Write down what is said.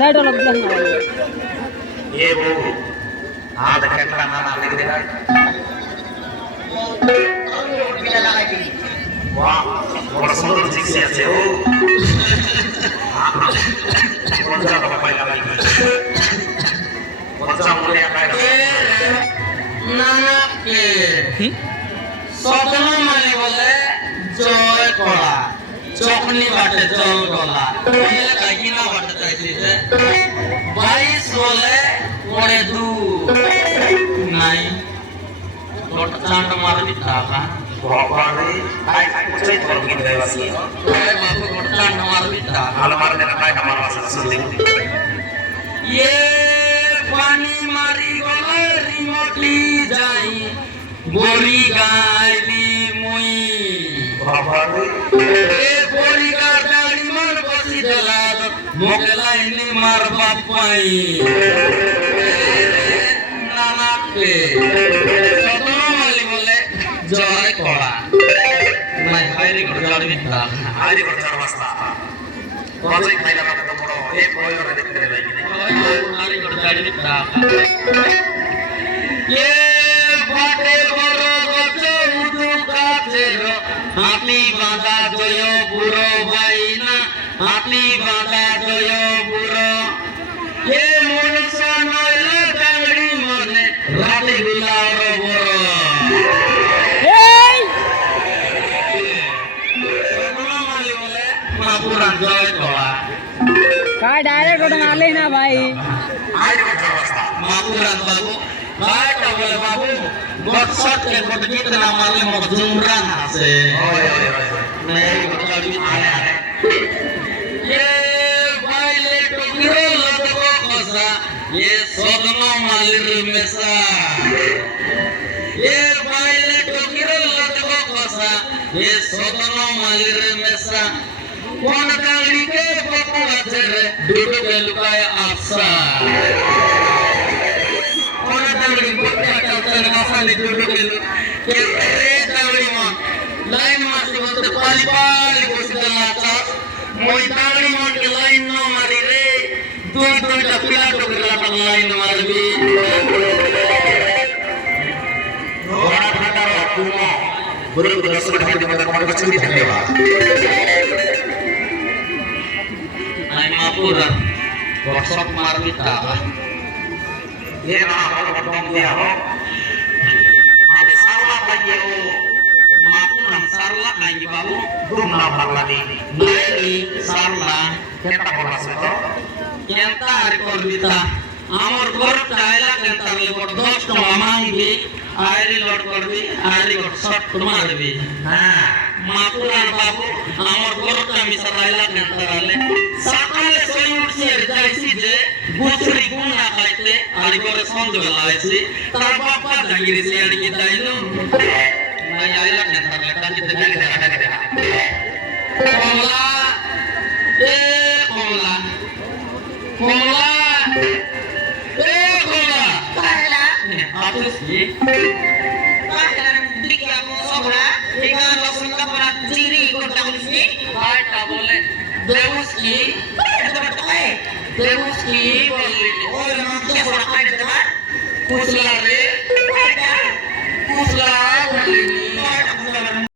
Side वाला glass ना ये वो हां देखा ना ना देख देखा वाह बड़ा सुंदर ठीक से আছে ও মজা বাবা পাইলা ভাই মজা মনে আকায় না না কে সদনা মানে বলে জয় কলা চকনি বাটে জল গলা এলে কাকি না বাটে চাইছে 22 বলে পড়ে দু নাই লোট চান্ড মারবি টাকা বাবা রে আই কোথায় তোর গিয়ে দেবাসি ওই বাবু লোট চান্ড মারবি টাকা আলো মার দেনা কাই কামার আছে শুনতে ये पानी मारी गले रिमोटली जाई बोरी गायली मुई বাবা রে ए बोरी गाड़ी मन बसी देला मोके लाइनी मार बापाई नाना के तो माली बोले जय कोला मैं हायरी को गाड़ी मिटा আরে বড় রাস্তা কোথায় খাইলা তো বড় এই বয়র দেখতে লাগি हायरी को गाड़ी मिटा ये बाटे बड़ो गचो उदु काछेरो हाथी बांधा जोयो बुरो भाईना हाथी बांधा जोयो बुरो ये मनुष्य नइले डांगड़ी मने राती गुलारो बुरो এই सोना माली बोले महापुरा जय कोला काय डायरेक्ट उठा मारले ना भाई আরে বড় রাস্তা महापुरा बाबू भाई का बोले बाबू गट शॉट के गट गीत ना मारले मत जुमरा हासे ওই ওই ওই नहीं गाड़ी আরে আরে ये बाइले टोकिरो लटको खसा ये सोदनो मालिर मेसा ये बाइले टोकिरो लटको खसा ये सोदनो मालिर मेसा कौन गाड़ी के पपुआ छरे डुडु के लुकाय आफसा कौन गाड़ी पपुआ चलते नसानी डुडु के रे गाड़ी में लाइन मासी बोलते पाली पाली बसिदला चा মই দাঁড়ি মনকে লাইন ন মারি রে দুই দুইটা পিলা টুকরা লাইন মারবি ঘোড়া ফাটার কুমো গুরু দর্শক ঠাকুর মত কমর করছেন ধন্যবাদ নাই মাপুরা বর্ষক মারবি তা ये ना हम बम दिया हो आदे साला भाई ओ मापुरा सारला आएंगे बाबू तुम ना भरला दी नहीं सारला केटा बोला से तो केंता आर करबिता আমার ঘর চাইলা কেন্তার লেবট 10 টাকা মাইবি আইরি লট করবি আইরি গট শট মারবি হ্যাঁ মাপুরার বাবু আমার ঘরটা আমি সারাইলা কেন্তারালে সকালে সই উঠছি আর যাইছি যে গুছরি গুনা খাইতে আর ঘরে সন্ধ্যেবেলা আইছি তার বাবা জাগিরিছি আর কি দাইনু নাই আইলা কেন্তারালে কাজিতে দেখে দেখা দেখে দেখা কমলা এ কমলা কমলা এ কমলা Kala, আপনি কি kala bigyan mo sobra. Ikaw ang sunod para diri ko tayo ni. ভাইটা বলে দেউস কি Ito ba to eh? দেউস কি বললি Oh, naman to sa kain naman. পুছলা রে